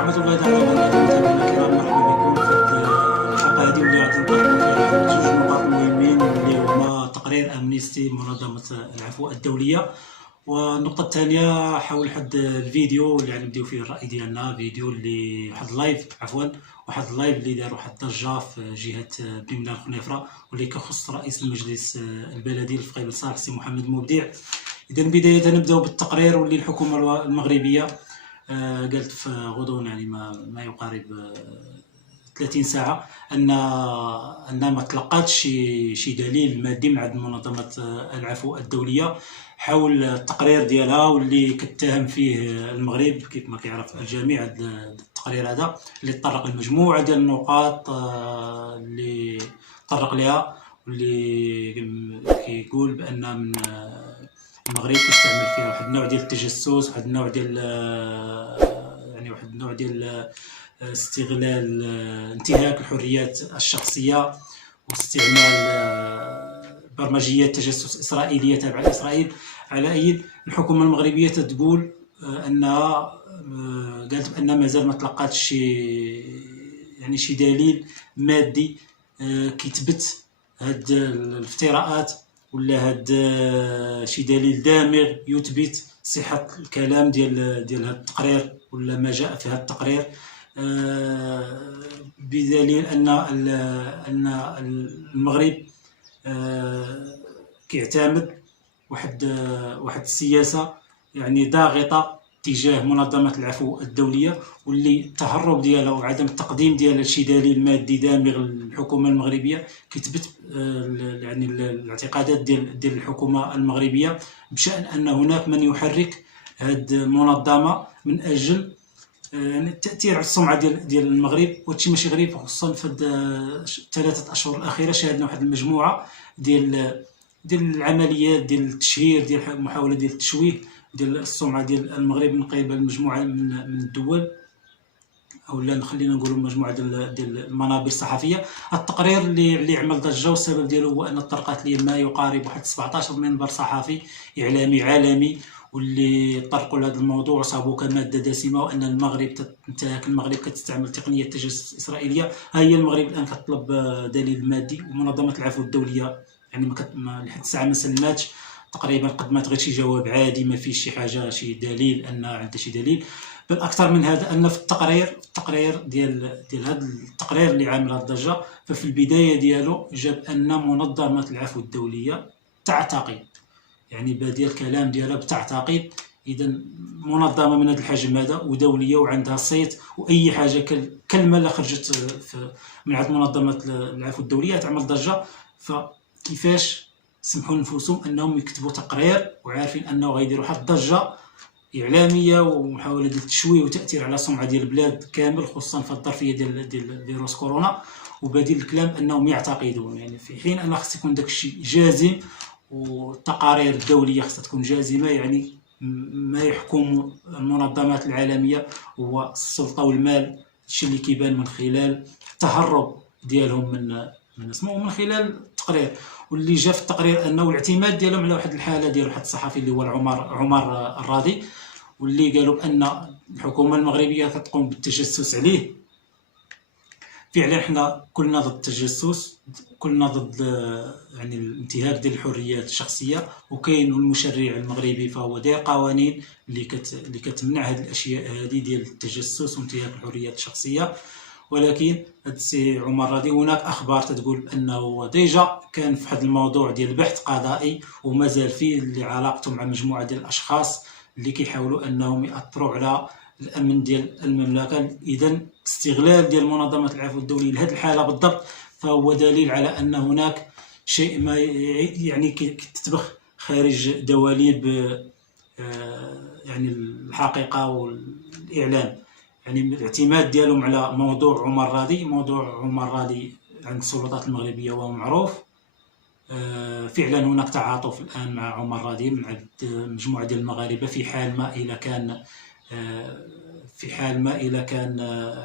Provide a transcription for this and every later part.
ورحمة الله تعالى وبركاته. متابعينا الكرام، مرحبا بكم في الحلقة هذه واللي غادي نطرحوا فيها جوج نقاط مهمين اللي هما تقرير أمنيستي منظمة العفو الدولية، والنقطة الثانية حول واحد الفيديو اللي غادي نبداو فيه الرأي ديالنا. فيديو اللي واحد اللايف اللي دار واحد الضجة في جهة بمنى الخنيفرة واللي كيخص رئيس المجلس البلدي الفقيه الصالح سي محمد المبدع. إذا بداية نبداو بالتقرير واللي الحكومة المغربية قالت في غضون يعني ما يقارب 30 ساعة أن ما تلقاتش شي دليل مادي من عند منظمة العفو الدولية حول التقرير ديالها واللي كتهم فيه المغرب كيف ما كيعرف الجميع. التقرير هذا اللي تطرق لمجموعة ديال النقاط اللي طرق لها واللي كيقول بأن من المغرب كيستعمل فيها واحد النوع ديال التجسس، واحد النوع ديال استغلال انتهاك الحريات الشخصيه واستعمال برمجيات تجسس اسرائيليه تابعه لاسرائيل. على اي الحكومه المغربيه تقول انها قالت بان مازال ما تلقاتش شي دليل مادي كيثبت هاد الافتراءات ولا هاد شي دليل دامغ يثبت صحة الكلام ديال هاد التقرير ولا ما جاء في هاد التقرير، بدليل ان المغرب كيعتمد واحد السياسة يعني ضاغطة تجاه منظمة العفو الدولية، واللي التهرب ديالها وعدم التقديم ديالها لشي دليل مادي دامغ للحكومة المغربية كيثبت يعني الاعتقادات ديال الحكومة المغربية بشأن أن هناك من يحرك هاد المنظمة من أجل التأثير على السمعة ديال المغرب. وهادشي ماشي غريب، خصوصا في الثلاثة أشهر الأخيرة شاهدنا واحد المجموعة ديال العمليات ديال التشهير، ديال محاولة ديال التشويه ديال السمعة ديال المغرب من قبل مجموعة من الدول، او لا خلينا نقولوا مجموعه ديال المنابر الصحفيه. التقرير اللي عمل ضجه والسبب ديالو هو ان طرقت ليه ما يقارب واحد 17 منبر صحفي اعلامي عالمي واللي طرقوا لهذا الموضوع وصابوا كماده دسمه، وان المغرب كتستعمل تقنيه تجسس اسرائيليه. ها هي المغرب الان كتطلب دليل مادي، ومنظمه العفو الدوليه يعني لحد الساعه ما سلماتش، تقريبا قدمت غير شي جواب عادي، ما فيش شي حاجه شي دليل ان عندها شي دليل. بل اكثر من هذا، ان في التقرير ديال هذا التقرير اللي عامل هذه الضجه، ففي البدايه ديالو جاب ان منظمه العفو الدوليه تعتقد، يعني بادئ الكلام ديالها بتعتقد، اذا منظمه من هذا الحجم هذا ودوليه وعندها صيت، واي حاجه كلمه لا خرجت من عند منظمه العفو الدوليه تعمل ضجه. فكيفاش سمحوا لنفسهم انهم يكتبوا تقرير وعارفين انه غيديروا واحد الضجه اعلاميه ومحاوله ديال التشويه وتاثير على السمعه ديال البلاد كامل، خصوصا في الظرفيه ديال فيروس كورونا، وبديل الكلام انهم يعتقدون، يعني في حين ان خص يكون داك الشيء جازم، والتقارير الدوليه خصها تكون جازمه. يعني ما يحكم المنظمات العالميه هو السلطه والمال، الشيء اللي كيبان من خلال التهرب ديالهم من اسمه ومن خلال التقرير. واللي جا في التقرير انه الاعتماد ديالهم على واحد الحاله ديال واحد الصحفي اللي هو عمر الراضي، واللي قالوا بان الحكومه المغربيه كتقوم بالتجسس عليه. فعلا حنا كلنا ضد التجسس، كلنا ضد يعني الانتهاك ديال الحريات الشخصيه، وكاين المشرع المغربي فهو داير قوانين اللي كتمنع هذه الاشياء هذه ديال التجسس وانتهاك الحريات الشخصيه. ولكن هاد السي عمر راضي هناك اخبار تتقول انه ديجا كان في واحد الموضوع ديال بحث قضائي ومازال فيه اللي علاقته مع مجموعه ديال الاشخاص اللي كيحاولوا انهم ياثروا على الامن ديال المملكه. اذا استغلال ديال منظمه العفو الدولي لهذه الحاله بالضبط فهو دليل على ان هناك شيء ما يعني كتطبخ خارج دواليب يعني الحقيقه والاعلام. يعني الاعتماد ديالهم على موضوع عمر راضي عند السلطات المغربيه وهو معروف. فعلا هناك تعاطف الان مع عمر راضي من عند مجموعه ديال المغاربه في حال ما اذا كان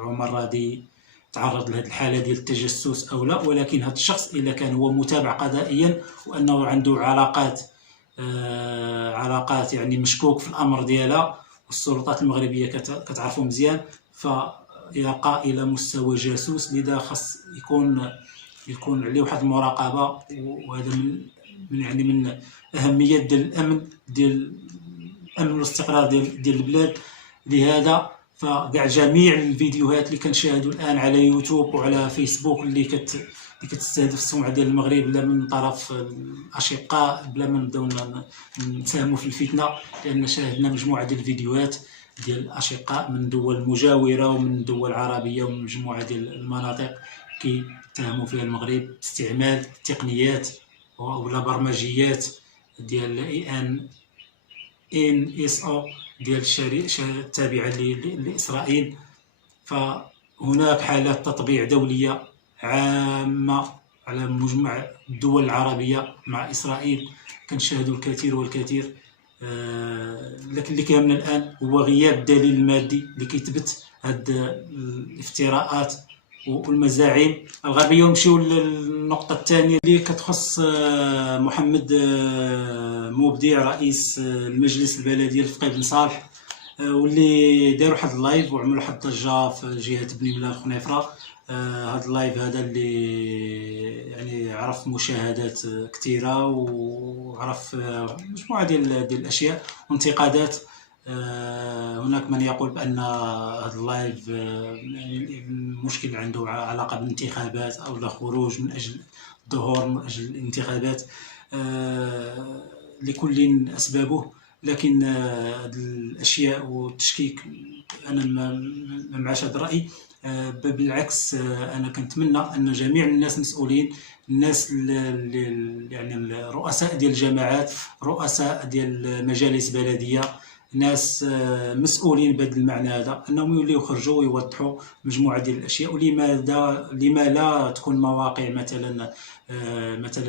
عمر راضي تعرض لهذه الحاله ديال التجسس او لا. ولكن هذا الشخص اذا كان هو متابع قضائيا وانه عنده علاقات يعني مشكوك في الامر ديالها والسلطات المغربيه كتعرفوا مزيان، فيرقى الى مستوى جاسوس، لذا خاص يكون عليه واحد المراقبه، وهذا من اهميات ديال الامن والاستقرار ديال البلاد. لهذا فكاع جميع الفيديوهات اللي كنشاهدوا الان على يوتيوب وعلى فيسبوك اللي كتستهدف السمعه ديال المغرب لا من طرف الاشقاء، بلا ما نبداو نساهموا في الفتنه، لان شاهدنا مجموعه ديال الفيديوهات ديال الاشقاء من دول مجاوره ومن دول عربيه ومن مجموعه ديال المناطق كيتهموا فيها المغرب باستعمال تقنيات ولا برمجيات ديال NSO ديال الشركه التابعه لاسرائيل. فهناك حالات تطبيع دوليه عامه على مجمع الدول العربيه مع اسرائيل، كنشاهدوا الكثير والكثير. لكن اللي كيهمنا الان هو غياب الدليل المادي اللي كيثبت هاد الافتراءات والمزاعم الغربيه. ونمشيو للنقطه الثانيه اللي كتخص محمد مبدع رئيس المجلس البلديه لفقيه بن صالح، واللي داروا واحد اللايف وعملوا واحد الضجه في جهه بني ملال خنيفره. هذا اللايف هذا اللي يعني عرف مشاهدات كثيره وعرف مجموعه ديال الاشياء وانتقادات. هناك من يقول بان هذا اللايف يعني المشكل عنده علاقه بالانتخابات او الخروج من اجل الظهور من اجل الانتخابات، لكل اسبابه. لكن هذه الاشياء والتشكيك انا ما معاش هذا الراي. بالعكس، انا كنتمنى ان جميع الناس مسؤولين، الناس يعني الرؤساء ديال الجماعات، رؤساء ديال مجالس بلديه، ناس مسؤولين بهذا المعنى هذا، انهم يوليو يخرجوا ويوضحوا مجموعه ديال الاشياء. لما لا تكون مواقع مثلا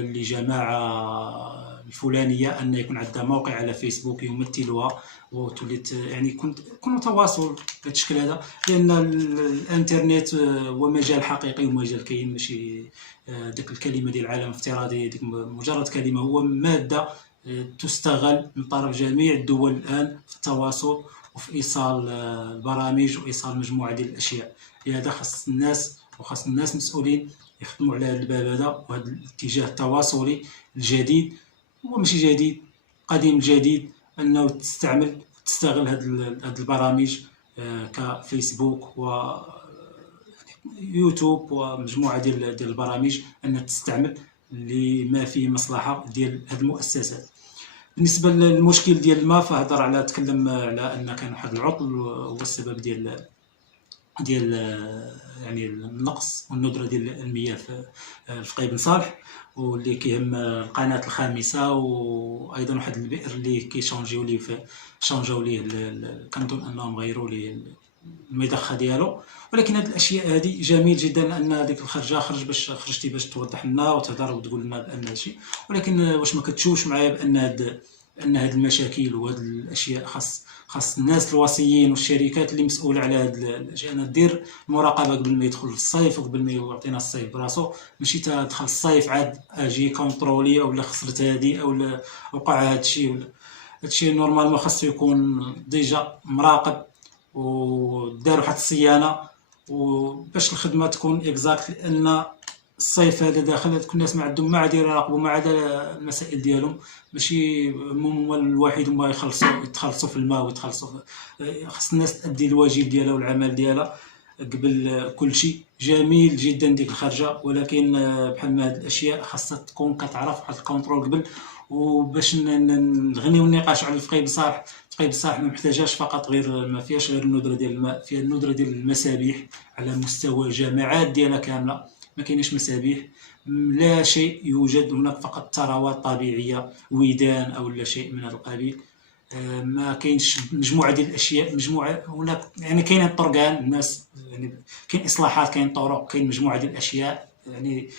لجماعه الفلانيه ان يكون عندها موقع على فيسبوك يمثلها وتولي يعني يكون تواصل بهذا الشكل هذا، لان الانترنت هو مجال حقيقي ومجال كاين، ماشي ديك الكلمه ديال العالم الافتراضي، ديك مجرد كلمه، هو ماده تستغل من طرف جميع الدول الان في التواصل وفي ايصال البرامج وايصال مجموعه ديال الاشياء. لهذا خاص الناس مسؤولين يخدموا على هذا الباب هذا وهذا الاتجاه التواصلي الجديد. هو ماشي جديد، قديم الجديد، انه تستغل هذه البرامج كفيسبوك ويوتيوب ومجموعه ديال البرامج، ان تستعمل لما فيه مصلحه ديال هذه المؤسسات. بالنسبه للمشكل ديال الماء، فهضر تكلم على ان كان واحد العطل هو السبب ديال يعني النقص والندره ديال المياه في فقيه بن صالح، واللي كيهم القناه الخامسه، وايضا واحد البئر اللي كيشونجيو ليه كنظن انهم غيروا ليه المضخه ديالو. ولكن هاد الاشياء هذه جميل جدا ان هذيك الخرجه خرجتي باش توضح لنا وتهضر وتقول لنا بان هادشي، ولكن واش ما كتشوفش معايا بان هاد المشاكل وهاد الاشياء خاص الناس الوصيين والشركات اللي مسؤوله على هاد الاشياء انها دير مراقبه قبل ما يدخل الصيف وقبل ما يعطينا الصيف براسو، ماشي تدخل الصيف عاد اجي كونترولي او لا خسرت هادي او لا وقع هادشي ولا هادشي. نورمالمون خاصو يكون ديجا مراقب ودار واحد الصيانه وباش الخدمه تكون اكزاكت، لان الصيف هذا داخل، هذوك الناس ما عندهم ما عاد يراقبوا ما عاد المسائل ديالهم، ماشي هو الواحد هما يتخلصوا في الماء ويتخلصوا خاص الناس تأدي الواجب ديالها والعمل ديالها قبل كل شيء. جميل جدا ديك الخرجه، ولكن بحال ما هاد الاشياء خاصها تكون كتعرف واحد الكونترول قبل. وباش نغنيو النقاش على فقيه بن صالح ما محتاجاش فقط غير ما فيهاش غير الندره ديال الماء، فيها الندره ديال المسابيح على مستوى الجامعات ديالها كامله. ما كايناش مسابيح، لا شيء يوجد هناك، فقط ثروات طبيعيه، ودان او لا شيء من هذا القبيل. ما كاينش مجموعه ديال الاشياء، مجموعه هناك يعني كاين الطرقان الناس يعني كاين اصلاحات، كاين طرق، كاين مجموعه ديال الاشياء يعني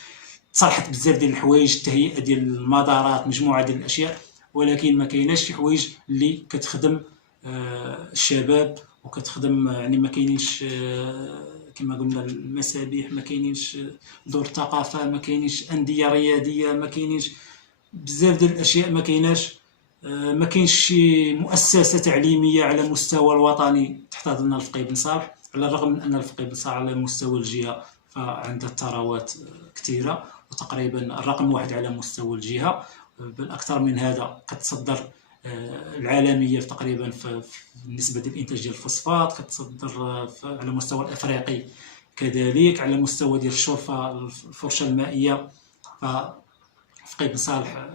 تصلحت بزاف ديال الحوايج، التهيئه ديال المدارات، مجموعه ديال الاشياء، ولكن ما كايناش شي حوايج اللي كتخدم الشباب وكتخدم يعني ما كاينينش كما قلنا المسابيح، ما كاينينش دور الثقافه، ما كاينينش انديه رياضيه، ما كاينينش بزاف ديال الاشياء، ما كاينش شي مؤسسه تعليميه على مستوى الوطني تحتضن الفقيه بن صالح. على الرغم من أن الفقيه بن صالح على مستوى الجهة فعنده ثروات كثيرة، وتقريبا الرقم واحد على مستوى الجهة، بل أكثر من هذا كتصدر العالمية تقريبا في النسبة ديال الإنتاج ديال الفوسفات، كتصدر على المستوى الأفريقي كذلك، على مستوى ديال الشرفة الفرشة المائية. ففقيه بن صالح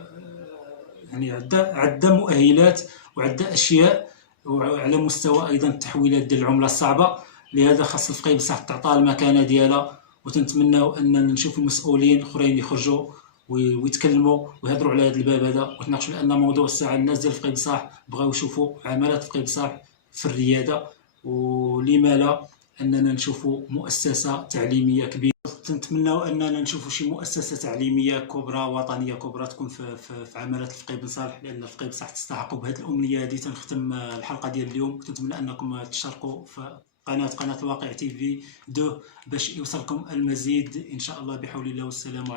يعني عدة مؤهلات وعدة أشياء، وعلى مستوى أيضا التحويلات ديال العملة الصعبة. لهذا خاص الفقيه بن صالح تعطى المكانة ديالها، وتنتمناو أننا نشوف المسؤولين اخرين يخرجوا ويتكلموا ويهضروا على هذا الباب هذا ويتناقشوا، لأن موضوع الساعة الناس ديال الفقيه بن صالح بغاو يشوفوا عملات الفقيه بن صالح في الريادة، ولما لا أننا نشوفوا مؤسسة تعليمية كبيرة. نتمناو أننا نشوفوا شي مؤسسة تعليمية كبرى وطنية كبرى تكون في عملات الفقيه بن صالح، لأن الفقيه بن صالح تستحق. بهذه الأمنية هذه تنختم الحلقة ديال اليوم. كنتمنى أنكم تشتركوا في قناة الواقع تي في 2 باش يوصلكم المزيد إن شاء الله، بحول الله، والسلام عليكم.